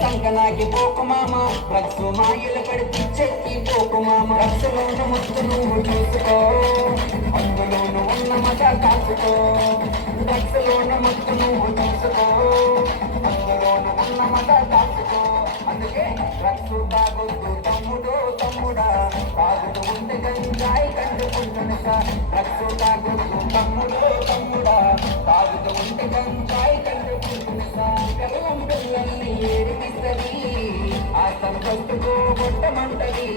సంకనాకి పోకు మామ డ్రగ్స్ మాయలు పడి పిచ్చెక్కి పోకు మామ డ్రగ్స్లోను ముత్తు నువ్వు చూసుకో అందులోను ఉన్న మజా కాసుకో డ్రగ్స్లోను ముత్తు నువ్వు చూసుకో అందులోను ఉన్న మజా కాసుకో అందుకే డ్రగ్స్ తాగొద్దు తమ్ముడు తమ్ముడా తాగుతూ ఉంటే గంజాయి కండుకుంటును సార్ డ్రగ్స్ తాగొద్దు తమ్ముడు తమ్ముడా తాగుతూ ఉంటే గంజాయి కండుకుంటును సార్ పిల్లం పిల్లల్ని ఏరిపిస్తది ఆ సంపత్తుకో కొట్టమంటది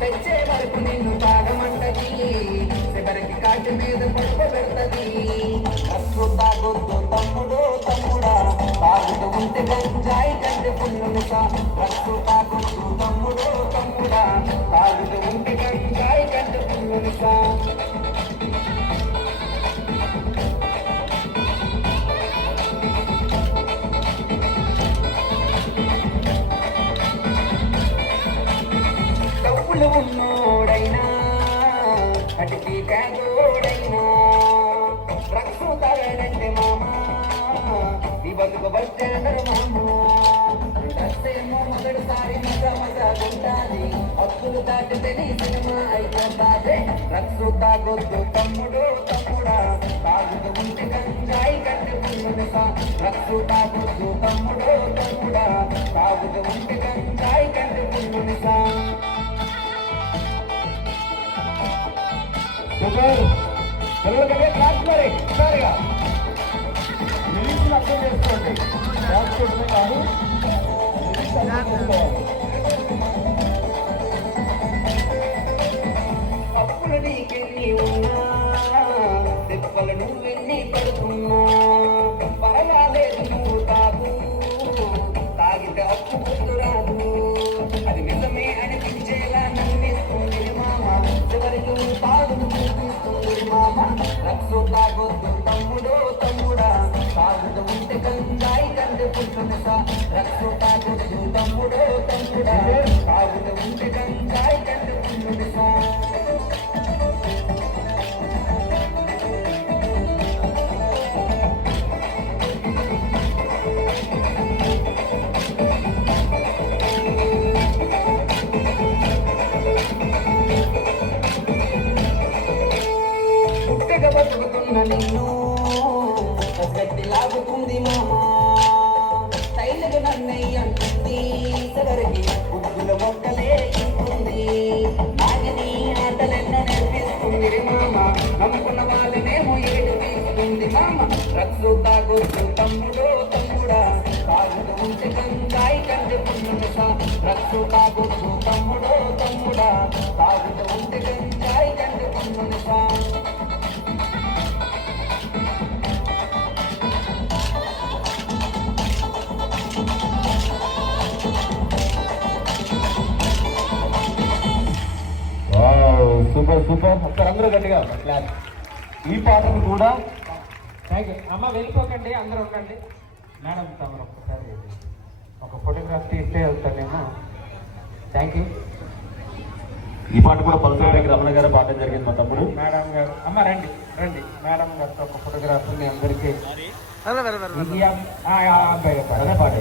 తెచ్చే వరకు నిన్ను తాగమంటది చివరికి కాటి మీద పడుకోబెడతది అస్సు తాగొద్దు తమ్ముడు తమ్ముడా తాగుతూ ఉంటే గంజాయి కంటే పుణ్యముక అస్సు తాగొద్దు తమ్ముడు తమ్ముడా తాగుతూ ఉంటే గంజాయి కంటే పుణ్యముక ఉన్నోడైనా అటుకి కాదోడైనా డ్రగ్స్ తాగడంటే మామా ఈ బతుకు బస్ స్టాండర్ మామా డ్రగ్స్ ఏమో మొదటిసారి మజా మజాగుంటాది హక్కులు దాటితే నీ సినిమా అయిపోతాదే డ్రగ్స్ తాగొద్దు తమ్ముడు తమ్ముడా తాగుతూ ఉంటే గంజాయి కంటే పుణ్యముక డ్రగ్స్ తాగొద్దు తమ్ముడు తమ్ముడా తాగుతూ ఉంటే గంజాయి కంటే పుణ్యముక సూపర్ పిల్లలు కదా క్లాస్ మరి ఒకసారిగా రిలీజ్ని అర్థం చేసుకోండి క్లాస్ చూడమే కాదు అప్పులు నీకెన్ని ఉన్నా తిప్పలు నువ్వెన్ని పడుతున్నా పర్వాలేదు నువ్వు తాగు తాగితే అప్పు గుర్తురాదు అది నిజమే అనిపించేలా నన్నిస్తుంది మామ చివరికి తాగును చూపిస్తుంది మామ రక్సు తాగొద్దు తమ్ముడు తమ్ముడా తాగుతూ ఉంటే గంజాయి కంటే పుట్టును సా రక్సు తాగొద్దు తమ్ముడు తమ్ముడా తాగుతూ ఉంటే గంజాయి కంటే పుట్టును సా బతుకుతున్న నిన్ను గట్టి లాగుతుంది మామా తైలుగా నన్నయ్య అంటుంది చివరికి బుద్ధుల మొక్కలే ఉంటుంది నాగని ఆటలెన్నో నేర్పిస్తుంది మామ నమ్ముకున్న వాళ్ళనేమో ఏడు తీసుకుంది మామ రక్సు తాగొద్దు తమ్ముడు తమ్ముడా తాగుతూ ఉంటే గంజాయి కంటే పుణ్యముక రక్సు తాగొద్దు తమ్ముడు తమ్ముడా తాగుతూ ఉంటే గంజాయి కంటే పుణ్యముక సూపర్ సూపర్ ఒకసారి అందరూ గట్టిగా క్లాస్ ఈ పాటను కూడా థ్యాంక్ యూ అమ్మ వెళ్ళిపోకండి అందరూ ఉండండి మేడం తమరు ఒక్కసారి ఒక ఫోటోగ్రాఫ్ తీస్తే వెళ్తాను నేను థ్యాంక్ యూ ఈ పాట కూడా పల్సర్ రమణ గారు పాడడం జరిగింది మా తమ్ముడు మేడం గారు అమ్మ రండి రండి మేడం గారితో ఒక ఫోటోగ్రాఫ్ మీ అందరికీ అబ్బాయి అదే పాట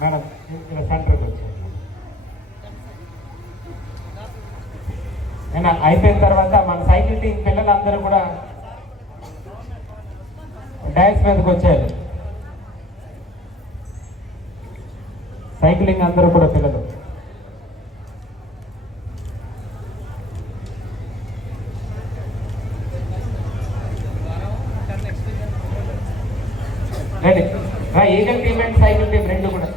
మేడం ఇలా సెంటర్కి వచ్చాను నేను అయిపోయిన తర్వాత మన సైకిల్ టీం పిల్లలందరూ కూడా డాన్స్ మీదకి వచ్చారు సైక్లింగ్ అందరూ కూడా పిల్లలు ready eagle team and cycle team రెండు కూడా